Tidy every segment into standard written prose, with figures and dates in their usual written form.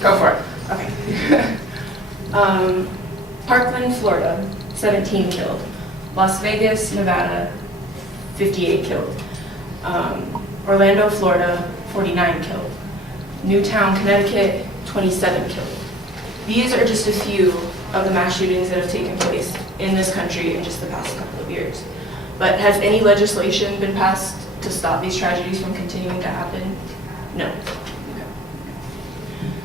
Go for it. Okay. Parkland, Florida, 17 killed. Las Vegas, Nevada, 58 killed. Orlando, Florida, 49 killed. Newtown, Connecticut, 27 killed. These are just a few of the mass shootings that have taken place in this country in just the past couple of years. But has any legislation been passed to stop these tragedies from continuing to happen? No. Okay.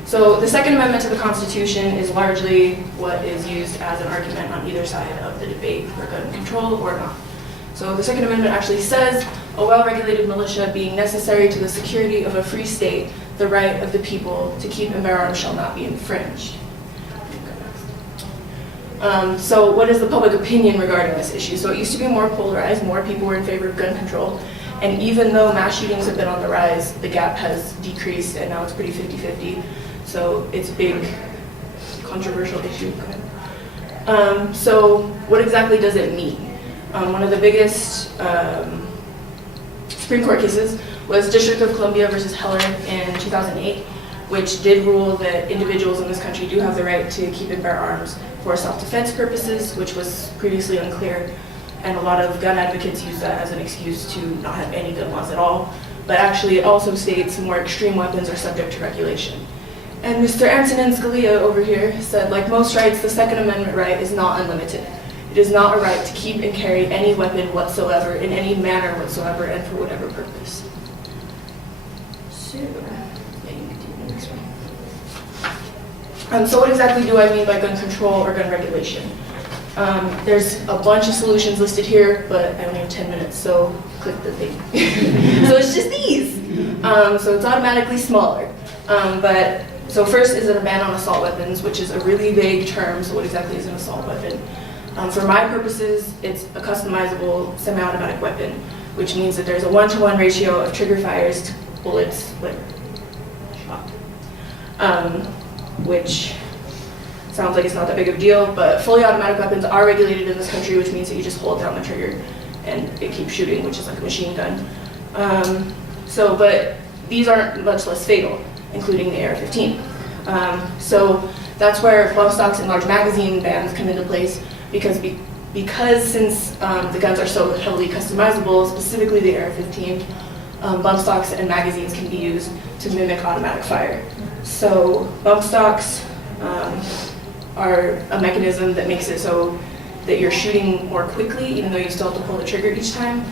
So the Second Amendment to the Constitution is largely what is used as an argument on either side of the debate for gun control or not. So the Second Amendment actually says, a well-regulated militia being necessary to the security of a free state, the right of the people to keep and bear arms shall not be infringed. So what is the public opinion regarding this issue? So it used to be more polarized, more people were in favor of gun control, and even though mass shootings have been on the rise, the gap has decreased and now it's pretty 50-50. So it's a big controversial issue. So what exactly does it mean? One of the biggest Supreme Court cases was District of Columbia versus Heller in 2008, which did rule that individuals in this country do have the right to keep and bear arms for self-defense purposes, which was previously unclear, and a lot of gun advocates use that as an excuse to not have any gun laws at all. But actually it also states more extreme weapons are subject to regulation. And Mr. Antonin Scalia over here said, like most rights, the Second Amendment right is not unlimited. It is not a right to keep and carry any weapon whatsoever, in any manner whatsoever, and for whatever purpose. So, yeah, you can do the next one. So what exactly do I mean by gun control or gun regulation? There's a bunch of solutions listed here, but I only have 10 minutes, so click the thing. So it's just these. So it's automatically smaller. So first is a ban on assault weapons, which is a really vague term, so what exactly is an assault weapon? For my purposes, it's a customizable semi-automatic weapon, which means that there's a 1-to-1 ratio of trigger fires to bullets when shot. Which sounds like it's not that big of a deal, but fully automatic weapons are regulated in this country, which means that you just hold down the trigger and it keeps shooting, which is like a machine gun. But these aren't much less fatal, including the AR-15. So that's where bump stocks and large magazine bans come into place, because since the guns are so heavily customizable, specifically the AR-15, bump stocks and magazines can be used to mimic automatic fire. So bump stocks are a mechanism that makes it so that you're shooting more quickly, even though you still have to pull the trigger each time,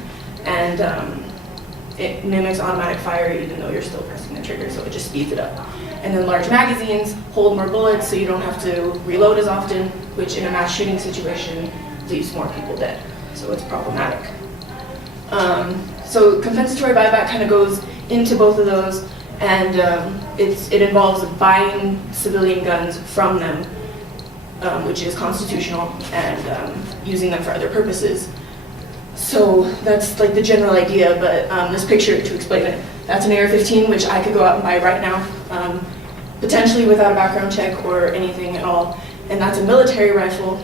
and it mimics automatic fire even though you're still pressing the trigger, so it just speeds it up. And then large magazines hold more bullets, so you don't have to reload as often, which in a mass shooting situation leaves more people dead, so it's problematic. So compensatory buyback kind of goes into both of those, and it involves buying civilian guns from them, which is constitutional, and using them for other purposes. So that's like the general idea, but this picture to explain it, that's an AR-15, which I could go out and buy right now, potentially without a background check or anything at all, and that's a military rifle.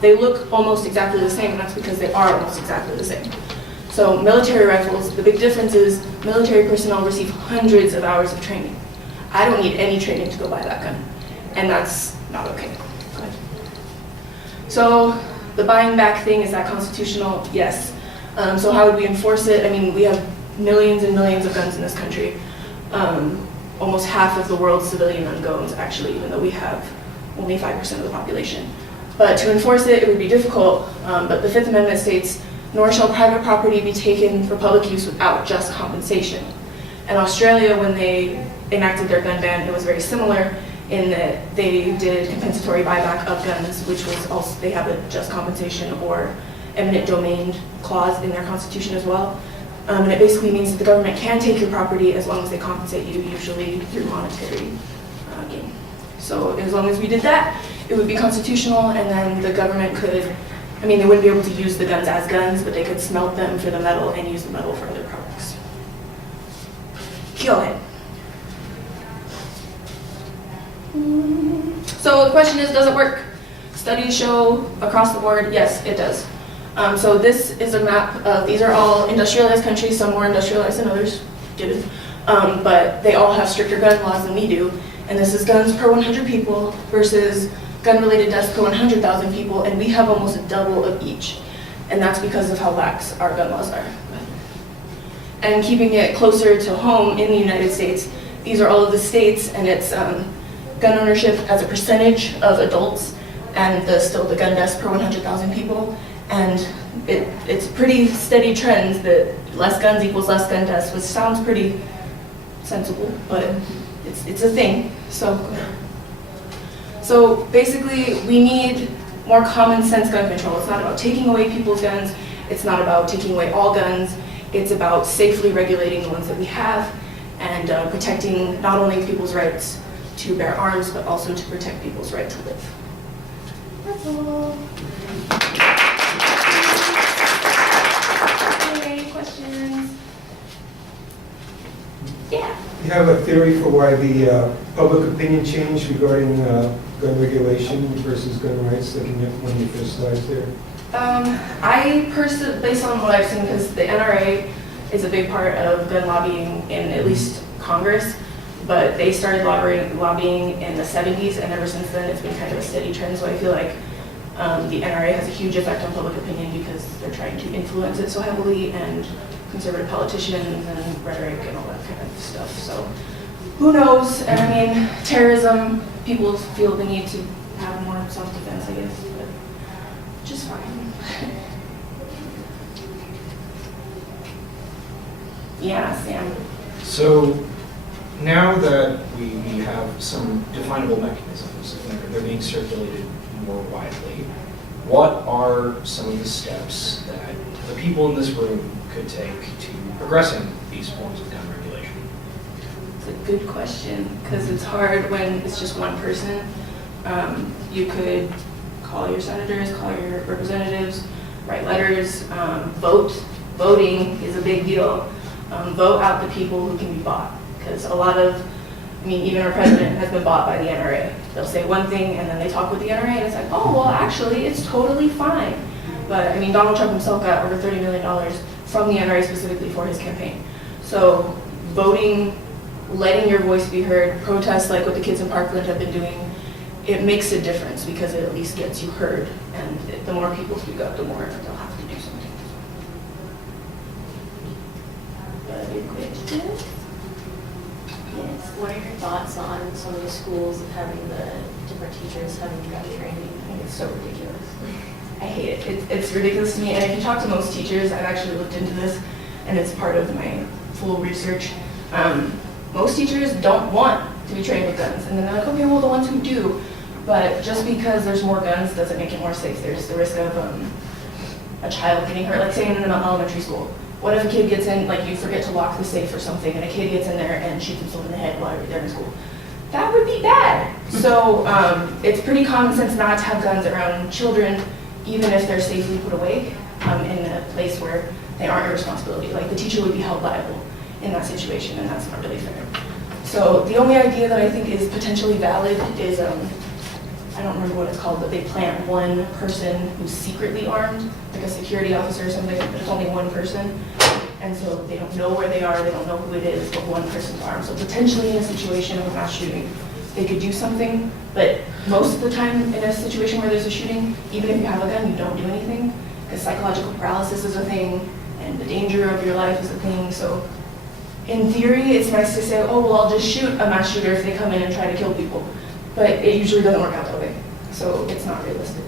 They look almost exactly the same, and that's because they are almost exactly the same. So military rifles, the big difference is military personnel receive hundreds of hours of training. I don't need any training to go buy that gun, and that's not okay. Go ahead. So the buying back thing, is that constitutional? Yes. So how would we enforce it? I mean, we have millions and millions of guns in this country. Almost half of the world's civilian guns, actually, even though we have only 5% of the population. But to enforce it, it would be difficult. But the Fifth Amendment states, nor shall private property be taken for public use without just compensation. And Australia, when they enacted their gun ban, it was very similar in that they did compensatory buyback of guns, which was also, they have a just compensation or eminent domain clause in their constitution as well. And it basically means that the government can take your property as long as they compensate you, usually through monetary gain. So as long as we did that, it would be constitutional, and then the government could, I mean, they wouldn't be able to use the guns as guns, but they could smelt them for the metal and use the metal for other products. Go ahead. So the question is, does it work? Studies show across the board, yes, it does. So this is a map of, these are all industrialized countries, some more industrialized than others, given. but they all have stricter gun laws than we do. And this is guns per 100 people versus gun-related deaths per 100,000 people, and we have almost a double of each. And that's because of how lax our gun laws are. And keeping it closer to home in the United States, these are all of the states, and it's gun ownership as a percentage of adults, and still the gun deaths per 100,000 people. And it's pretty steady trends that less guns equals less gun deaths, which sounds pretty sensible, but it's a thing. So basically, we need more common sense gun control. It's not about taking away people's guns. It's not about taking away all guns. It's about safely regulating the ones that we have and protecting not only people's rights to bear arms, but also to protect people's right to live. That's all. Any questions? Yeah. You have a theory for why the public opinion changed regarding gun regulation versus gun rights, looking at one of your first slides there? I personally, based on what I've seen, because the NRA is a big part of gun lobbying in at least Congress, but they started lobbying in the 70s, and ever since then it's been kind of a steady trend. So I feel like the NRA has a huge effect on public opinion because they're trying to influence it so heavily, and conservative politicians and rhetoric and all that kind of stuff. So who knows? And I mean, terrorism, people feel the need to have more self-defense, I guess, but just fine. Yeah, Sam. So now that we have some definable mechanisms and they're being circulated more widely, what are some of the steps that the people in this room could take to progressing these forms of gun regulation? It's a good question, because it's hard when it's just one person. You could call your senators, call your representatives, write letters, vote. Voting is a big deal. Vote out the people who can be bought, because even our president has been bought by the NRA. They'll say one thing and then they talk with the NRA and it's like, oh, well, actually, it's totally fine. But I mean, Donald Trump himself got over $30 million from the NRA specifically for his campaign. So voting, letting your voice be heard, protests like what the kids in Parkland have been doing, it makes a difference because it at least gets you heard. And the more people speak up, the more they'll have to do something. Good question. Yes. What are your thoughts on some of the schools having the different teachers having gun training? I think it's so ridiculous. I hate it. It's ridiculous to me. And if you talk to most teachers, I've actually looked into this, and it's part of my full research. Most teachers don't want to be trained with guns, and then they're like, okay, well, the ones who do. But just because there's more guns doesn't make it more safe. There's the risk of a child getting hurt, like say in an elementary school. What if a kid gets in, like you forget to lock the safe or something, and a kid gets in there and shoots himself in the head while they're in school? That would be bad. So it's pretty common sense not to have guns around children, even if they're safely put away in a place where they aren't your responsibility. Like the teacher would be held liable in that situation, and that's not really fair. So the only idea that I think is potentially valid is, I don't remember what it's called, but they plant one person who's secretly armed, like a security officer or something, but it's only one person. And so they don't know where they are, they don't know who it is, but one person's armed. So potentially in a situation of a mass shooting, they could do something, but most of the time in a situation where there's a shooting, even if you have a gun, you don't do anything, because psychological paralysis is a thing, and the danger of your life is a thing. So in theory, it's nice to say, oh, well, I'll just shoot a mass shooter if they come in and try to kill people. But it usually doesn't work out that way. So it's not realistic.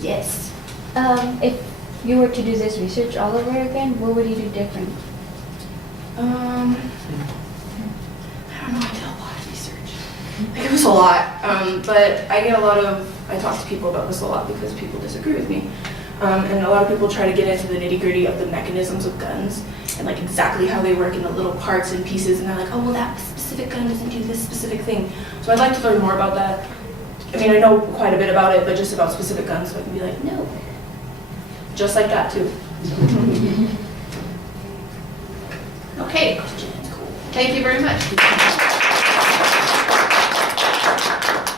Yes. If you were to do this research all over again, what would you do different? I don't know, I did a lot of research. Like, it was a lot, but I talk to people about this a lot because people disagree with me. And a lot of people try to get into the nitty-gritty of the mechanisms of guns and like exactly how they work in the little parts and pieces, and they're like, oh, well, that specific gun doesn't do this specific thing. So I'd like to learn more about that. I mean, I know quite a bit about it, but just about specific guns, so I can be like, no. Just like that, too. Okay. Thank you very much.